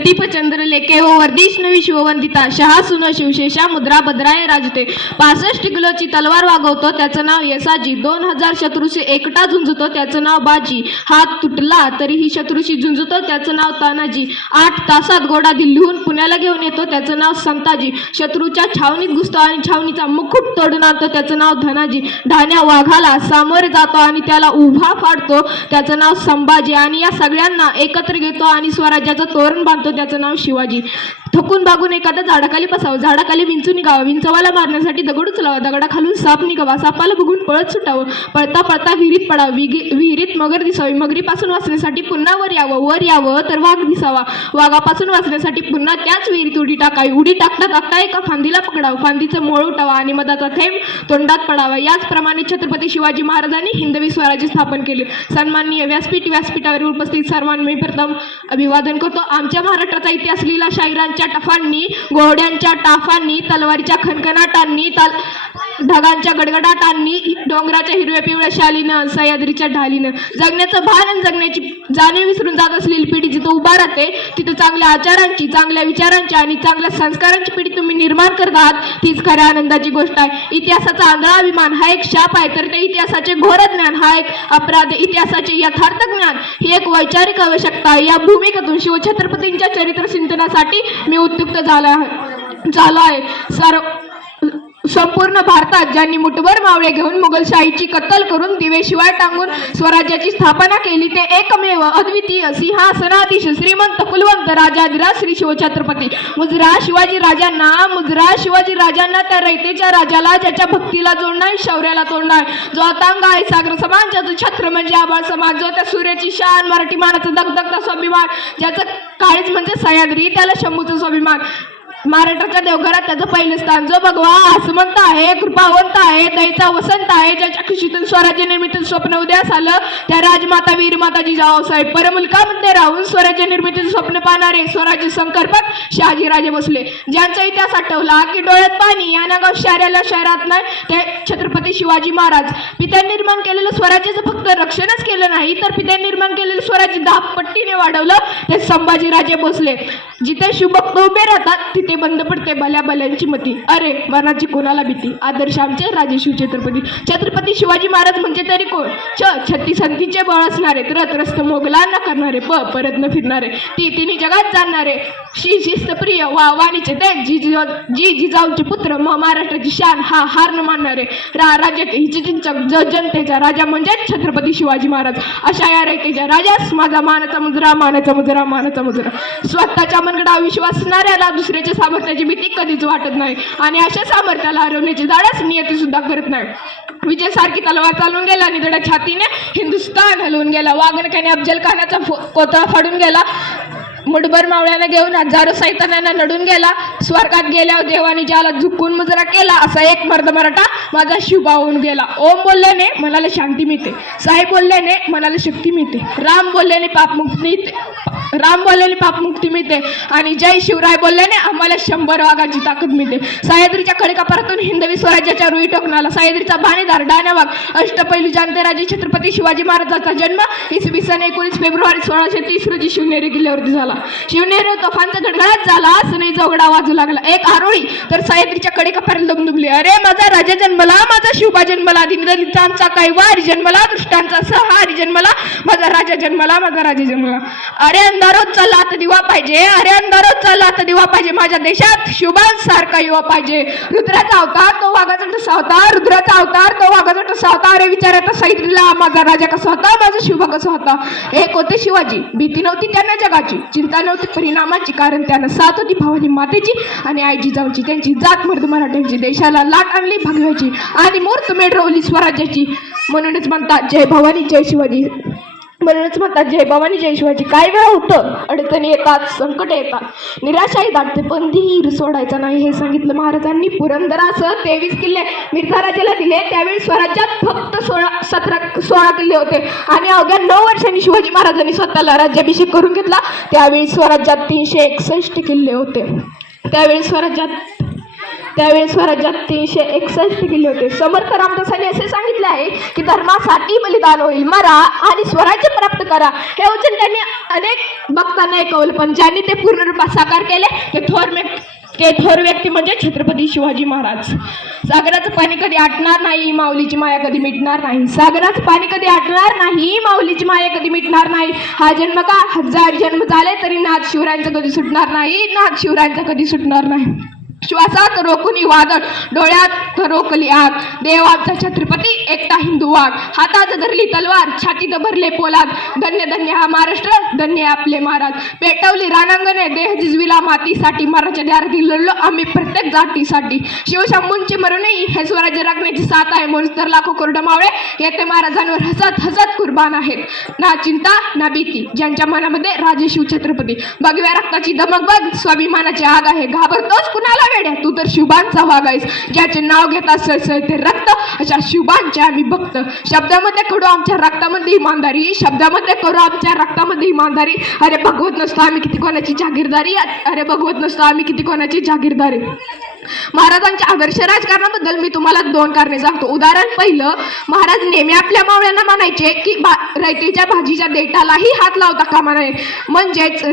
प्रतीप लेखे व वर्धिष नवी शहा सुन शिवशेषा मुद्रा भद्राय राजते. पासष्ट किलोची तलवार वागवतो त्याचं नाव येसाजी. दोन हजार शत्रूशी एकटा झुंजतो त्याचं नाव बाजी. हात तुटला तरीही शत्रूशी झुंजतो त्याचं नाव तानाजी. आठ तासात गोडा दिल्लीहून पुण्याला घेऊन येतो त्याचं नाव संताजी. शत्रूच्या छावणीत घुसतो आणि छावणीचा मुकुट तोडून आणतो त्याचं नाव धनाजी. धान्या वाघाला सामोरे जातो आणि त्याला उभा फाडतो त्याचं नाव संभाजी. आणि या सगळ्यांना एकत्र घेतो आणि स्वराज्याचं तोरण बांधतो. होतं त्याचं नाव शिवाजी. थकून बागून एखाद्या झाडाखाली बसावं झाडाखाली विंचू निघावं विंचवाला मारण्यासाठी दगड उचलावं दगडाखालून साप निघावा सापाला बघून पळत सुटावं पळता पळता विहिरीत पडावं विहिरीत मगर दिसावी मगरीपासून वाचण्यासाठी पुन्हा वर यावं वर यावं तर वाघ दिसावा वाघापासून वाचण्यासाठी पुन्हा त्याच विहिरीत उडी टाकावी उडी टाकता टाकता एका फांदीला पकडावं फांदीचं मोळ उठावा आणि मधाचा थेंब तोंडात पडावा. याचप्रमाणे छत्रपती शिवाजी महाराजांनी हिंदवी स्वराज्य स्थापन केले. सन्माननीय व्यासपीठ व्यासपीठावर उपस्थित सर्वांनी प्रथम अभिवादन करतो. आमच्या महाराष्ट्राचा इतिहास लिहिला शाहिरांच्या टफांनी घोड्यांच्या टाफांनी तलवारीच्या खणखणाटांनी तल ढगांच्या गडगडाटांनी डोंगराच्या हिरव्या पिवळ्या शालीनं सह्याद्रीच्या ढालीनं जगण्याचं भान आणि जगण्याची जाणीव विसरून जात असलेली पिढी जिथं उभा राहते तिथं चांगल्या आचारांची चांगल्या विचारांची आणि चांगल्या संस्कारांची पिढी तुम्ही निर्माण करत आहात तीच खऱ्या आनंदाची गोष्ट आहे. इतिहासाचा आंधळा अभिमान हा एक शाप आहे तर ते इतिहासाचे घोर ज्ञान हा एक अपराध इतिहासाचे यथार्थ ज्ञान ही एक वैचारिक आवश्यकता आहे. या भूमिकेतून शिवछत्रपतींच्या चरित्र चिंतनासाठी मी उत्युक्त झाला आहे. झालो आहे. सर्व संपूर्ण भारतात ज्यांनी मुठभर मावळे घेऊन मुघलशाहीची कत्तल करून दिवेशिवाय टांगून स्वराज्याची स्थापना केली ते एकमेव अद्वितीय सिंहासनाधीश श्रीमंत कुलवंत राजाधिराज श्री शिवछत्रपती. मुजरा शिवाजी राजांना मुजरा शिवाजी राजांना त्या रयतेच्या राजाला ज्याच्या भक्तीला जोडणार शौर्याला तोडणार. जो अतांग आहे सागर समाज ज्याचं छत्र म्हणजे आबाळ समाज जो त्या सूर्याची शान मराठी मानाचा दगदगता स्वाभिमान ज्याचं काळीच म्हणजे सह्याद्री त्याला शंभूचा स्वाभिमान. महाराष्ट्राच्या देवघरात त्याचं पहिलं स्थान जो भगवा आसमंत आहे कृपावंत आहे दयचा वसंत आहे ज्याच्या खुशीतून स्वराज्य निर्मितीचं स्वप्न उद्यास आलं त्या राजमाता वीरमाता जिजाऊसाहेब जावसाहेब परमुलकामध्ये राहून स्वराज्य निर्मितीचं स्वप्न पाहणारे स्वराज्य संकल्पक शहाजीराजे भोसले. ज्यांचा इतिहास आठवला की डोळ्यात पाणी या नागाव शहराला शहरात नाही ते छत्रपती शिवाजी महाराज. पित्या निर्माण केलेलं स्वराज्याचं फक्त रक्षणच केलं नाही तर पित्या निर्माण केलेलं स्वराज्य दहा पट्टीने वाढवलं ते संभाजीराजे भोसले. जिथे शिवभक्त उभे राहतात तिथे ते बंद पडते भल्या भल्यांची मती. अरे मनाची कोणाला भीती? आदर्श आमचे राजे शिव छत्रपती. छत्रपती शिवाजी महाराज म्हणजे तरी कोण? छ छत्तीस संतीचे बळ असणारे रथरस्त मोगलांना करणारे प परत न फिरणारे ती तिन्ही जगात जाणणारे शी शिस्त प्रिय वा वाणीचे ते जी जी- जी जिजाऊचे पुत्र म महाराष्ट्राची शान हा हार न मानणारे. रा राज्याचे हिचे चिंचक ज जनतेचा राजा म्हणजे छत्रपती शिवाजी महाराज. अशा या रयतेच्या राजास माझा मानाचा मुजरा मानाचा मुजरा मानाचा मुजरा. स्वतःच्या मनगडा विश्वासणाऱ्याला दुसऱ्याच्या सामर्थ्याची भीती कधीच वाटत नाही. आणि अशा सामर्थ्याला हरवण्याची धाडस नियती सुद्धा करत नाही. विजय सारखी तलवार चालून गेला आणि त्याच्या छातीने हिंदुस्थान हलवून गेला. वाघनखाने अफजल खानाचा फो- कोतळा फाडून गेला. मुठभर मावळ्यानं घेऊन हजारो सैतानांना नडून गेला. स्वर्गात गेल्यावर देवाने ज्याला झुकून मुजरा केला असा एक मर्द मराठा माझा शिवबा होऊन गेला. ओम बोलल्याने मनाला शांती मिळते. साई बोलल्याने मनाला शक्ती मिळते. राम बोलल्याने पापमुक्ती मिळते. राम बोलल्याने पापमुक्ती मिळते. आणि जय शिवराय बोलल्याने आम्हाला शंभर वाघाची ताकद मिळते. सह्याद्रीच्या खडकापारातून हिंदवी स्वराज्याच्या रुई टोकणाला सह्याद्रीचा भाणेदार डाण्यावाग अष्टपैलू जानतेराजे छत्रपती शिवाजी महाराजांचा जन्म इसवी सन एकोणीस फेब्रुवारी सोळाशे तीस रोजी शिवनेरी किल्ल्यावरती झाला. शिवनेरी तोफांचा गडगडाट झाला असं चौघडा वाजू लागला. एक आरोळी तर सह्याद्रीच्या कडेकपाऱ्यात दुमदुमली अरे माझा राजा जन्मला माझा शिवबा जन्मला दिनदलितांचा कैवारी जन्मला दुष्टांचा सहारी जन्मला माझा राजा जन्मला माझा राजा जन्मला. अरे अंधारोत चालला आता दिवा पाहिजे अरे अंधारोत चालला आता दिवा पाहिजे माझ्या देशात शुभांसारखा सारखा युवा पाहिजे. रुद्राचा अवतार तो वाघाचा ठसा होता. रुद्राचा अवतार तो वाघाचा ठसा होता. अरे विचारायचा साहित्रीला माझा राजा कसा होता? माझा शिवबा कसा होता? एक होते शिवाजी. भीती नव्हती त्यांना जगाची. चिंता नव्हती परिणामाची कारण त्यांना साथ होती भावानी मातेची आणि आई जाऊची त्यांची जात मर्द मराठ्यांची देशाला लाट आणली भगव्याची आणि मूर्त मेढरवली स्वराज्याची. म्हणूनच म्हणतात जय भवानी जय शिवाजी. म्हणूनच म्हणतात जय भवानी जय शिवाजी. काय वेळा होतं? अडचणी येतात संकट येतात. निराशाही दाटते पण धीर सोडायचा नाही. हे सांगितलं महाराजांनी. पुरंदरासह तेवीस किल्ले मिर्झा राजाला दिले. त्यावेळी स्वराज्यात फक्त सोळा सतरा सोळा किल्ले होते. आणि अवघ्या नऊ वर्षांनी शिवाजी महाराजांनी स्वतःला राज्याभिषेक करून घेतला. त्यावेळी स्वराज्यात तीनशे एकसष्ट किल्ले होते. त्यावेळी स्वराज्यात त्यावेळी स्वराज्यात तीनशे एकसष्ट किल्ले होते. समर्थ रामदासांनी असे सांगितले आहे की धर्मासाठी बलिदान होईल. मरा आणि स्वराज्य प्राप्त करा. हे वचन त्यांनी अनेक भक्तांना ऐकवलं पण ज्यांनी ते पूर्ण रूपात साकार केले ते थोर ते थोर व्यक्ती म्हणजे छत्रपती शिवाजी महाराज. सागराचं पाणी कधी आटणार नाही माऊलीची माया कधी मिटणार नाही. सागराचं पाणी कधी आटणार नाही माऊलीची माया कधी मिटणार नाही. हा जन्म का? हजार जन्म झाले तरी नाथ शिवरायांचा कधी सुटणार नाही नाथ शिवरायांचा कधी सुटणार नाही. श्वासात रोखुनी वादळ डोळ्यात रोखली आग. देवाचा छत्रपती एकटा हिंदू वाघ. हातात धरली तलवार छातीत भरले पोलाद. धन्य धन्य हा महाराष्ट्र धन्य आपले महाराज. पेटवली रानांगणे देह जिजविला मातीसाठी महाराजच्या द्यारती लढलो आम्ही प्रत्येक जातीसाठी. शिवशंभूंची मरुणी हे स्वराज्य राखण्याची साथ आहे. म्हणून तर लाखो कोरड मावळे येथे महाराजांवर हसत हसत कुर्बान आहेत. ना चिंता ना भीती. ज्यांच्या मनामध्ये राजे शिव छत्रपती भगव्या रक्ताची दमक बघ. स्वाभिमानाची आग आहे. घाबरतोच कुणाला वेड्या तू तर शिवबांचा वागायस ज्याचे नाव घेता सळसळते रक्त अशा शिवबांचे आम्ही भक्त. शब्दामध्ये करू आमच्या रक्तामध्ये इमानदारी. शब्दामध्ये करू आमच्या रक्तामध्ये इमानदारी. अरे भगवत नसतो आम्ही किती कोणाची जागीरदारी? अरे भगवत नसतो आम्ही किती कोणाची जागीरदारी? महाराजांच्या आदर्श राजकारणाबद्दल मी तुम्हाला दोन कारणे सांगतो. उदाहरण पहिलं महाराज नेहमी आपल्या मावळ्यांना म्हणायचे की बा रयतेच्या भाजीच्या देठालाही हात लावता कामा नये. म्हणजेच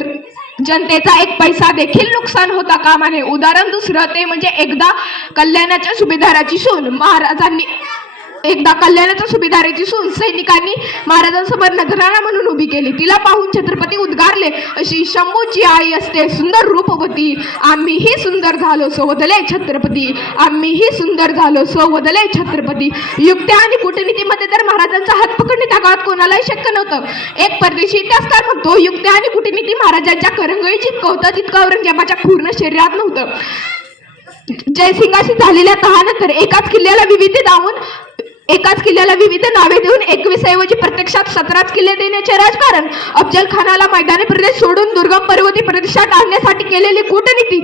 जनतेचा एक पैसा देखील नुकसान होता कामा नये उदाहरण दुसरं ते म्हणजे एकदा कल्याणाच्या सुभेदाराची सून महाराजांनी एकदा कल्याणाच्या सुभेदाराची सून सैनिकांनी महाराजांसमोर नजराणा म्हणून उभी केली. तिला पाहून छत्रपती उद्गारले अशी शंभूची आई असते सुंदर रूपवती. आम्हीही सुंदर झालो सोवदले छत्रपती. आम्हीही सुंदर झालो सोवदले छत्रपती. युक्त्या आणि कूटनीतीमध्ये तर महाराजांचा हात काळात कोणालाही शक्य नव्हतं. एक परदेशी इतिहासकार म्हणतो युक्त्या आणि कूटनीती महाराजांच्या करंगळी जितकं होतं तितकं औरंगजेबाच्या पूर्ण शरीरात नव्हतं. जयसिंगाशी झालेल्या तहानंतर एकाच किल्ल्याला विविध दावून एकाच किल्ल्याला विविध नावे देऊन एकवीस ऐवजी प्रत्यक्षात सतराच किल्ले देण्याचे राजकारण अफजल खानाला मैदानी प्रदेश सोडून दुर्गम पर्वती प्रदेशात आणण्यासाठी केलेली कूटनीती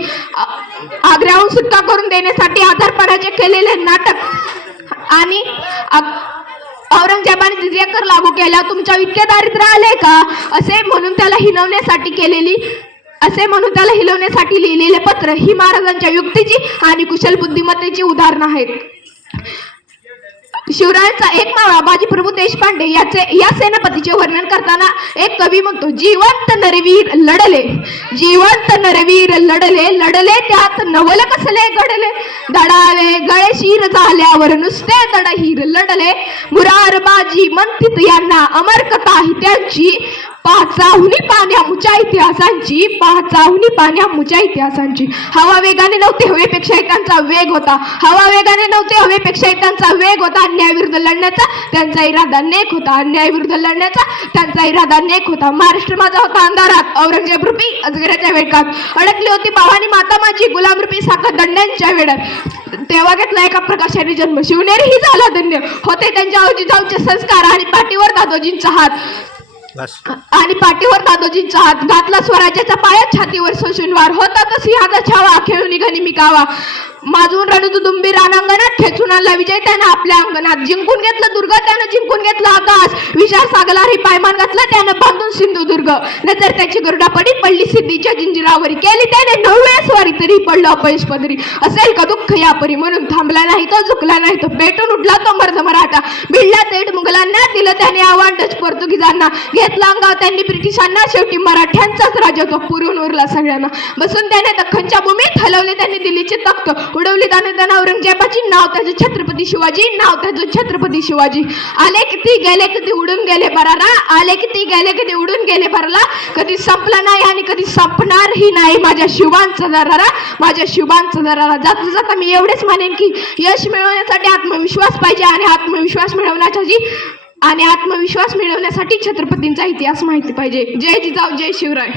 आग्र्याहून सुटका करून देण्यासाठी आधार पराजय केलेले नाटक आणि औरंगजेबाने जिजिया कर लागू केला तुमच्या इतके दारिद्र्य आले का? असे म्हणून त्याला हिनवण्यासाठी केलेली असे म्हणून त्याला हिलवण्यासाठी लिहिलेले पत्र ही महाराजांच्या युक्तीची आणि कुशल बुद्धिमत्तेची उदाहरणं आहेत. शिवरायांचा एक मावळा बाजी प्रभू देशपांडे याचे या सेनापतीचे वर्णन करताना एक कवी म्हणतो जिवंत नरवीर लढले जिवंत नरवीर लढले लढले त्यात नवल कसले घडले? दडावे गळेशीर झाल्यावर नुसते दडहीर लढले. मुरार बाजी मंथित यांना अमर कथा ही त्यांची. पाचावणी पाण्यामुच्या इतिहासांची पाचावणी पाण्यामुच्या इतिहासांची. हवा वेगाने नव्हते हवेपेक्षा एकांचा वेग होता. हवा वेगाने नव्हते हवेपेक्षा एकांचा वेग होता. अन्यायाविरुद्ध लढण्याचा त्यांचा इरादा नेक होता. अन्यायाविरुद्ध लढण्याचा त्यांचा इरादा नेक होता. महाराष्ट्र माझा होता अंधारात. औरंगजेब रुपी अजगराच्या वेळकात अडकली होती भावानी माता माझी गुलाम रुपी साखर दंड्यांच्या वेळात तेव्हा घेतला एका प्रकाशाने जन्म. शिवनेरी ही झाला धन्य. होते त्यांच्या आजीजाऊचे संस्कार आणि पाठीवर दादोजींचा हात. आणि पाठीवर दादोजींचा हात घातला स्वराज्याचा पाया छातीवर सोशूनवार होता तर सिंहाचा छावा खेळून निघाली मी गावा माजून रणदुदुंबी रानांगणात ठेचून आणला विजय. त्यानं आपल्या अंगणात जिंकून घेतलं दुर्ग त्यानं जिंकून घेतला आकाश. विशाल सागलारी पायमान घातला त्यानं बांधून सिंधुदुर्ग नंतर त्याची गरुडा पडी पडली सिद्धीच्या जिंजिरावरी. केली त्याने नवव्या स्वारी तरी पडलं अपयश पदरी. असेल का दुःख या परी म्हणून थांबला नाही तो झुकला नाही तो. पेटून उठला तो मर्द मराठा. भिडला तेट मुघलांना दिलं त्याने आव्हान डच पोर्तुगीजांना. घेतला अंगाव त्यांनी ब्रिटिशांना. शेवटी मराठ्यांचाच राज्य तो पुरून उरला सगळ्यांना. बसून त्याने दख्खनच्या भूमीत हलवले त्यांनी दिल्लीचे तख्त. उडवली त्याने औरंगजेबाची नाव त्याचं छत्रपती शिवाजी नाव त्याचं छत्रपती शिवाजी. आले किती गेले किती उडून गेले बरारा. आले किती गेले किती उडून गेले पराला कधी संपला नाही आणि कधी संपणारही नाही माझ्या शिवांचा दरारा. माझ्या शिवांचा दरारा. जाता जाता मी एवढेच म्हणेन की यश मिळवण्यासाठी आत्मविश्वास पाहिजे आणि आत्मविश्वास मिळवण्यासाठी आणि आत्मविश्वास मिळवण्यासाठी छत्रपतींचा इतिहास माहिती पाहिजे. जय जिजाऊ जय शिवराय.